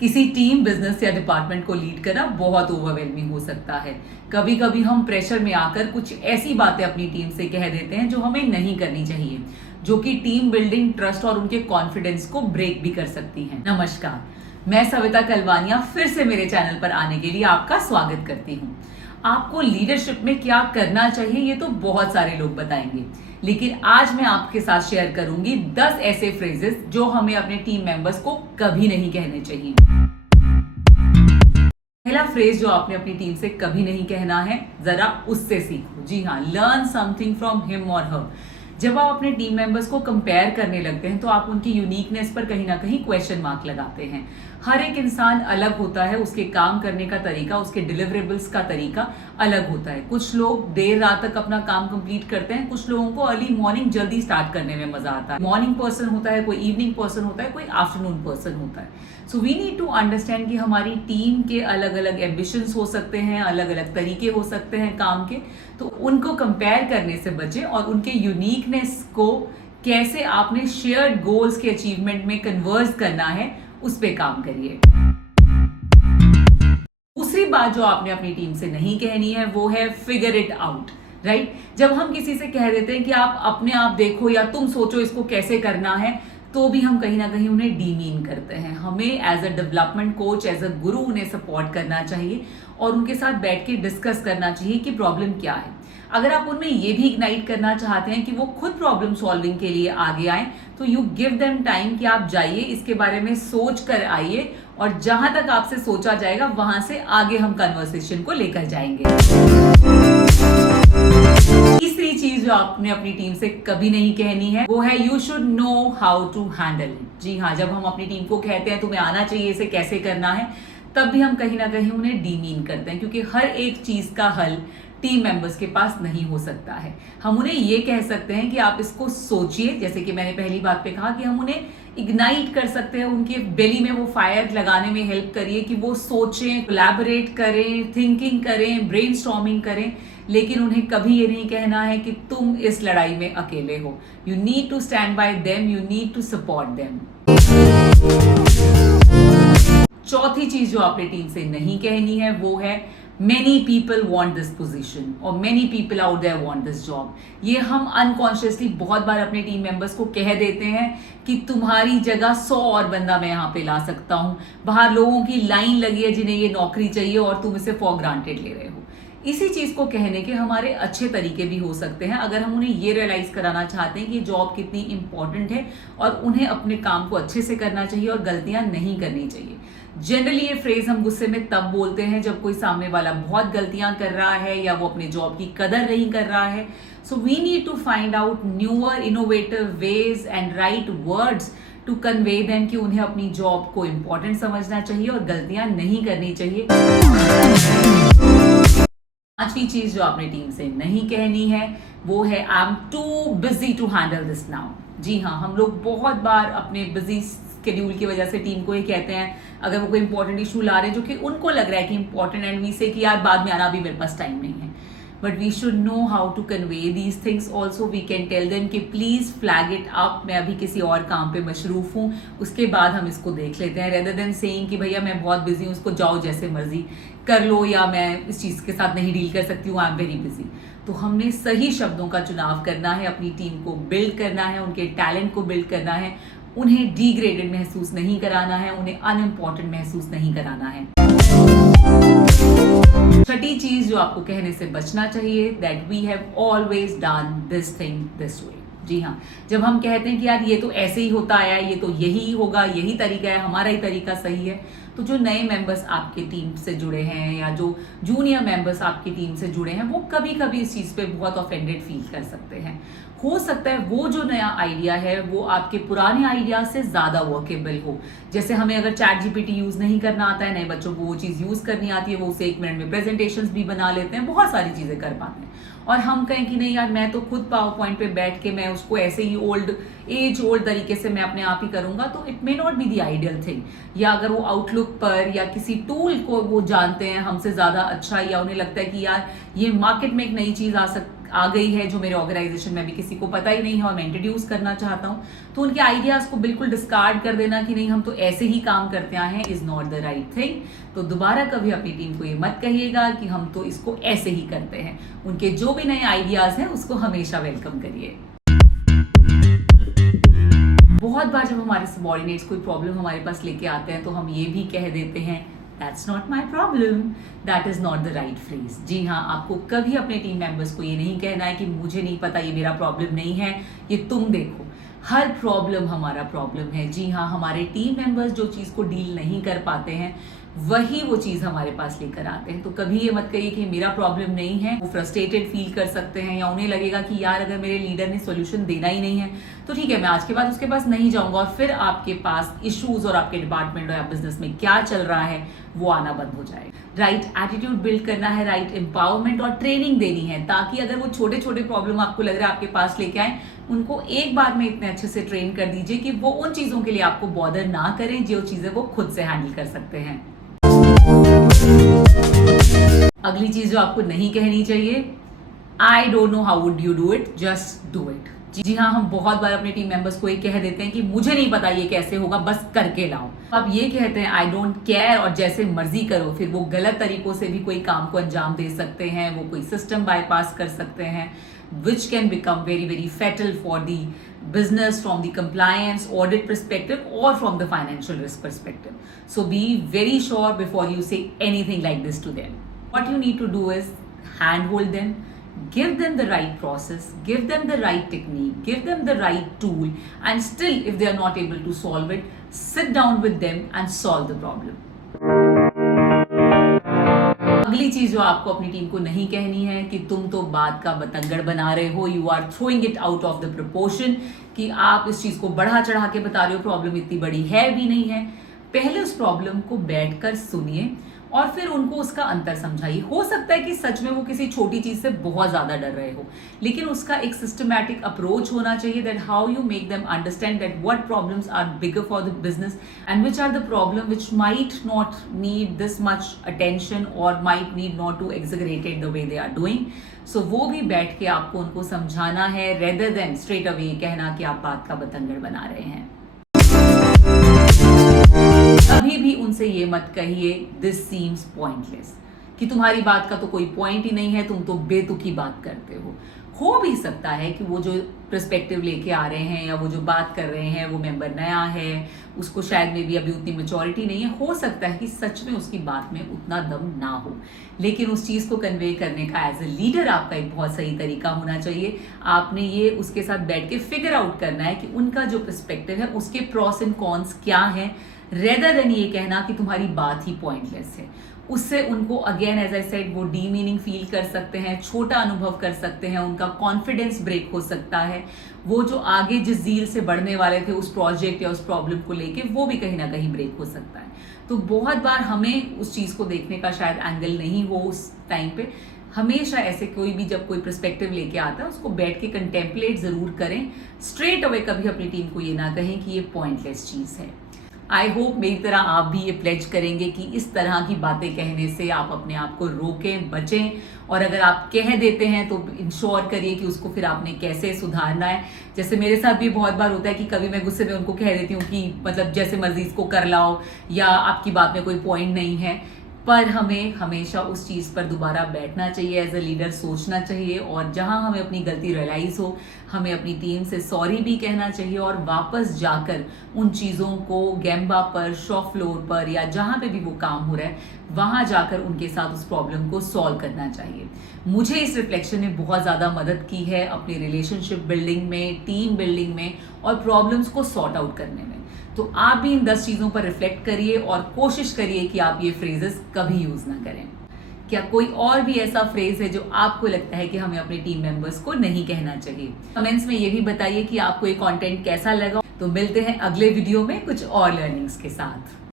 किसी team, business या department को लीड करना बहुत ओवरवेलमिंग हो सकता है। कभी कभी हम प्रेशर में आकर कुछ ऐसी बातें अपनी टीम से कह देते हैं जो हमें नहीं करनी चाहिए, जो कि टीम बिल्डिंग, ट्रस्ट और उनके कॉन्फिडेंस को ब्रेक भी कर सकती हैं। नमस्कार, मैं सविता कलवानिया फिर से मेरे चैनल पर आने के लिए आपका स्वागत करती हूँ। आपको लीडरशिप में क्या करना चाहिए ये तो बहुत सारे लोग बताएंगे, लेकिन आज मैं आपके साथ शेयर करूंगी 10 ऐसे फ्रेजेस जो हमें अपने टीम मेंबर्स को कभी नहीं कहने चाहिए। पहला फ्रेज जो आपने अपनी टीम से कभी नहीं कहना है, जरा उससे सीखो। जी हाँ, लर्न समथिंग फ्रॉम हिम और हर। जब आप अपने टीम मेंबर्स को कंपेयर करने लगते हैं तो आप उनकी यूनिकनेस पर कहीं ना कहीं क्वेश्चन मार्क लगाते हैं। हर एक इंसान अलग होता है, उसके काम करने का तरीका, उसके डिलीवरेबल्स का तरीका अलग होता है। कुछ लोग देर रात तक अपना काम कंप्लीट करते हैं, कुछ लोगों को अर्ली मॉर्निंग जल्दी स्टार्ट करने में मजा आता है। मॉर्निंग पर्सन होता है, कोई इवनिंग पर्सन होता है, कोई आफ्टरनून पर्सन होता है। So we need to understand कि हमारी टीम के अलग अलग एम्बिशंस हो सकते हैं, अलग अलग तरीके हो सकते हैं काम के, तो उनको कंपेयर करने से बचें और उनके यूनिकनेस को कैसे आपने शेयर्ड गोल्स के अचीवमेंट में कन्वर्ट करना है, उस पे काम करिए। दूसरी बात जो आपने अपनी टीम से नहीं कहनी है वो है फिगर इट आउट। राइट, जब हम किसी से कह देते हैं कि आप अपने आप देखो या तुम सोचो इसको कैसे करना है, तो भी हम कहीं ना कहीं उन्हें डीमीन करते हैं। हमें as a development coach, as a guru उन्हें सपोर्ट करना चाहिए और उनके साथ बैठ के डिस्कस करना चाहिए कि प्रॉब्लम क्या है। अगर आप उनमें ये भी इग्नाइट करना चाहते हैं कि वो खुद प्रॉब्लम सॉल्विंग के लिए आगे आए, तो यू गिव देम टाइम कि आप जाइए, इसके बारे में सोच कर आइए और जहां तक आपसे सोचा जाएगा वहां से आगे हम कन्वर्सेशन को लेकर जाएंगे। तीसरी चीज जो आपने अपनी टीम से कभी नहीं कहनी है वो है you should know how to handle it. जी हाँ, जब हम अपनी टीम को कहते हैं तुम्हें आना चाहिए इसे कैसे करना है, तब भी हम कहीं ना कहीं उन्हें डीमीन करते हैं, क्योंकि हर एक चीज का हल टीम मेंबर्स के पास नहीं हो सकता है। हम उन्हें ये कह सकते हैं कि आप इसको सोचिए, जैसे कि मैंने पहली बात पे कहा कि हम उन्हें इग्नाइट कर सकते हैं, उनके बेली में वो फायर लगाने में हेल्प करिए कि वो सोचें, कोलैबोरेट करें, थिंकिंग करें, ब्रेनस्टॉर्मिंग करें, लेकिन उन्हें कभी ये नहीं कहना है कि तुम इस लड़ाई में अकेले हो। You need to stand by them, you need to support them. चौथी चीज जो आपने टीम से नहीं कहनी है वो है many people want this position और many people out there want this job. ये हम अनकॉन्शियसली बहुत बार अपने टीम मेंबर्स को कह देते हैं कि तुम्हारी जगह 100 और बंदा मैं यहाँ पे ला सकता हूँ, बाहर लोगों की लाइन लगी है जिन्हें ये नौकरी चाहिए और तुम इसे फॉर ग्रांटेड ले रहे हो। इसी चीज को कहने के हमारे अच्छे तरीके भी हो सकते हैं, अगर हम उन्हें ये रियलाइज कराना चाहते हैं कि जॉब कितनी इंपॉर्टेंट है और उन्हें अपने काम को अच्छे से करना चाहिए और गलतियां नहीं करनी चाहिए। जनरली ये फ्रेज हम गुस्से में तब बोलते हैं जब कोई सामने वाला बहुत गलतियां कर रहा है या वो अपने जॉब की कदर नहीं कर रहा है। So we need to find out newer innovative ways and right words to convey them कि उन्हें अपनी जॉब को इंपॉर्टेंट समझना चाहिए और गलतियां नहीं करनी चाहिए। पांचवी चीज जो आपने टीम से नहीं कहनी है वो है I am too busy to handle this now. जी हाँ, हम लोग बहुत बार अपने बिजी शेड्यूल की वजह से टीम को ये कहते हैं, अगर वो कोई इंपॉर्टेंट इशू ला रहे हैं जो कि उनको लग रहा है कि इंपॉर्टेंट, एंड वी से कि यार बाद में आना, भी मेरे पास टाइम नहीं है। But we should know how to convey these things also. We can tell them कि प्लीज फ्लैग इट अप, मैं अभी किसी और काम पे मशरूफ हूँ, उसके बाद हम इसको देख लेते हैं, रेदर देन सेइंग कि भैया मैं बहुत बिजी हूँ, उसको जाओ जैसे मर्जी कर लो, या मैं इस चीज के साथ नहीं डील कर सकती हूँ, आई एम वेरी बिजी। तो हमने सही शब्दों का चुनाव करना है, अपनी टीम को बिल्ड करना है, उनके टैलेंट को बिल्ड करना है, उन्हें डिग्रेडेड महसूस नहीं कराना है, उन्हें अनइम्पॉर्टेंट महसूस नहीं कराना है। छठी चीज जो आपको कहने से बचना चाहिए, that we have always done this thing this way. जी हाँ, जब हम कहते हैं कि यार ये तो ऐसे ही होता आया है, ये तो यही होगा, यही तरीका है, हमारा ही तरीका सही है, तो जो नए मेंबर्स आपके टीम से जुड़े हैं या जो जूनियर मेंबर्स आपकी टीम से जुड़े हैं वो कभी कभी इस चीज पे बहुत ऑफेंडेड फील कर सकते हैं। हो सकता है वो जो नया आइडिया है वो आपके पुराने आइडिया से ज्यादा वर्केबल हो। जैसे हमें अगर चैट जीपीटी यूज नहीं करना आता है, नए बच्चों को वो चीज यूज करनी आती है, वो उसे 1 मिनट में प्रेजेंटेशंस भी बना लेते हैं, बहुत सारी चीजें कर पाते हैं, और हम कहें कि नहीं यार मैं तो खुद पावर पॉइंट पे बैठ के मैं उसको ऐसे ही ओल्ड तरीके से मैं अपने आप ही करूंगा, तो it may not be the ideal thing. या अगर वो आउटलुक पर या किसी टूल को वो जानते हैं हमसे ज्यादा अच्छा, या उन्हें लगता है कि यार ये मार्केट में एक नई चीज आ गई है जो मेरे ऑर्गेनाइजेशन में अभी किसी को पता ही नहीं है और मैं इंट्रोड्यूस करना चाहता हूँ, तो उनके आइडियाज को बिल्कुल डिस्कार्ड कर देना कि नहीं हम तो ऐसे ही काम करते आए हैं is not the right thing. तो दोबारा कभी अपनी टीम को ये मत कहिएगा कि हम तो इसको ऐसे ही करते हैं। उनके जो भी नए आइडियाज हैं उसको हमेशा वेलकम करिए। बहुत बार जब हमारे सबॉर्डिनेट्स कोई प्रॉब्लम हमारे पास लेके आते हैं तो हम ये भी कह देते हैं that's not my problem, that is not the right phrase. जी हाँ, आपको कभी अपने टीम मेंबर्स को ये नहीं कहना है कि मुझे नहीं पता, ये मेरा प्रॉब्लम नहीं है, ये तुम देखो। हर प्रॉब्लम हमारा प्रॉब्लम है। जी हाँ, हमारे टीम मेंबर्स जो चीज़ को डील नहीं कर पाते हैं वही वो चीज़ हमारे पास लेकर आते हैं। तो कभी ये मत कहिए कि मेरा प्रॉब्लम नहीं है। वो फ्रस्ट्रेटेड फील कर सकते हैं या उन्हें लगेगा कि यार अगर मेरे लीडर ने सॉल्यूशन देना ही नहीं है तो ठीक है, मैं आज के बाद उसके पास नहीं जाऊंगा, और फिर आपके पास इश्यूज और आपके डिपार्टमेंट या बिजनेस में क्या चल रहा है वो आना बंद हो जाएगा। राइट एटीट्यूड बिल्ड करना है, राइट एम्पावरमेंट और ट्रेनिंग देनी है, ताकि अगर वो छोटे छोटे प्रॉब्लम आपको लग रहा है आपके पास लेके आए, उनको एक बार में इतने अच्छे से ट्रेन कर दीजिए कि वो उन चीज़ों के लिए आपको बॉदर ना करें जो चीज़ें वो खुद से हैंडल कर सकते हैं। अगली चीज जो आपको नहीं कहनी चाहिए, I don't know how would you do it, just do it. जी हाँ, हम बहुत बार अपने टीम मेंबर्स को ये कह देते हैं कि मुझे नहीं पता ये कैसे होगा, बस करके लाओ। अब ये कहते हैं आई डोंट केयर और जैसे मर्जी करो, फिर वो गलत तरीकों से भी कोई काम को अंजाम दे सकते हैं, वो कोई सिस्टम बाईपास कर सकते हैं, which can become very very fatal for the business from the compliance audit perspective or from the financial risk perspective. So be very sure before you say anything like this to them. What you need to do is handhold them, give them the right process, give them the right technique, give them the right tool, and still if they are not able to solve it, sit down with them and solve the problem. अगली चीज जो आपको अपनी team को नहीं कहनी है कि तुम तो बात का बतंगड़ बना रहे हो, you are throwing it out of the proportion, कि आप इस चीज को बढ़ा चढ़ा के बता रहे हो, प्रॉब्लम इतनी बड़ी है भी नहीं है। पहले उस प्रॉब्लम को बैठकर सुनिए और फिर उनको उसका अंतर समझाइए। हो सकता है कि सच में वो किसी छोटी चीज से बहुत ज्यादा डर रहे हो, लेकिन उसका एक सिस्टमैटिक अप्रोच होना चाहिए that how you make them understand that what problems are bigger for the business and which are the problem which might not need this much attention और might need not to exaggerated the way they are doing. So वो भी बैठ के आपको उनको समझाना है rather than straight away कहना कि आप बात का बतंगड़ बना रहे हैं। कभी भी उनसे ये मत कहिए दिस सीम्स पॉइंटलेस, कि तुम्हारी बात का तो कोई पॉइंट ही नहीं है, तुम तो बेतुकी बात करते हो भी सकता है कि वो जो पर्सपेक्टिव लेके आ रहे हैं या वो जो बात कर रहे हैं वो मेंबर नया है, उसको शायद में भी अभी उतनी मैच्योरिटी नहीं है, हो सकता है कि सच में उसकी बात में उतना दम ना हो, लेकिन उस चीज़ को कन्वे करने का एज ए लीडर आपका एक बहुत सही तरीका होना चाहिए। आपने ये उसके साथ बैठ के फिगर आउट करना है कि उनका जो पर्सपेक्टिव है उसके प्रॉस एंड कॉन्स क्या हैं, रेदर देन ये कहना कि तुम्हारी बात ही पॉइंटलेस है। उससे उनको अगेन एज आई सेड वो डीमीनिंग फील कर सकते हैं, छोटा अनुभव कर सकते हैं, उनका कॉन्फिडेंस ब्रेक हो सकता है, वो जो आगे जिस जील से बढ़ने वाले थे उस प्रोजेक्ट या उस प्रॉब्लम को लेके वो भी कहीं ना कहीं ब्रेक हो सकता है। तो बहुत बार हमें उस चीज़ को देखने का शायद एंगल नहीं हो उस टाइम पे। हमेशा ऐसे कोई भी जब कोई पर्सपेक्टिव लेके आता है उसको बैठ के कंटेम्पलेट जरूर करें, स्ट्रेट अवे कभी अपनी टीम को ये ना कहें कि ये पॉइंटलेस चीज़ है। आई होप मेरी तरह आप भी ये प्लेज करेंगे कि इस तरह की बातें कहने से आप अपने आप को रोकें, बचें, और अगर आप कह देते हैं तो इंश्योर करिए कि उसको फिर आपने कैसे सुधारना है। जैसे मेरे साथ भी बहुत बार होता है कि कभी मैं गुस्से में उनको कह देती हूँ कि मतलब जैसे मर्जी इसको कर लाओ या आपकी बात में कोई पॉइंट नहीं है, पर हमें हमेशा उस चीज़ पर दोबारा बैठना चाहिए, एज अ लीडर सोचना चाहिए, और जहां हमें अपनी गलती रियलाइज हो हमें अपनी टीम से सॉरी भी कहना चाहिए और वापस जाकर उन चीज़ों को गैम्बा पर, शॉप फ्लोर पर या जहां पे भी वो काम हो रहा है वहां जाकर उनके साथ उस प्रॉब्लम को सॉल्व करना चाहिए। मुझे इस रिफ्लेक्शन ने बहुत ज़्यादा मदद की है अपनी रिलेशनशिप बिल्डिंग में, टीम बिल्डिंग में और प्रॉब्लम्स को सॉर्ट आउट करने में। तो आप भी इन 10 चीज़ों पर रिफ्लेक्ट करिए और कोशिश करिए कि आप ये फ्रेजेस कभी यूज ना करें। क्या कोई और भी ऐसा फ्रेज है जो आपको लगता है कि हमें अपने टीम मेंबर्स को नहीं कहना चाहिए? कमेंट्स में ये भी बताइए कि आपको ये कंटेंट कैसा लगा। तो मिलते हैं अगले वीडियो में कुछ और लर्निंग्स के साथ।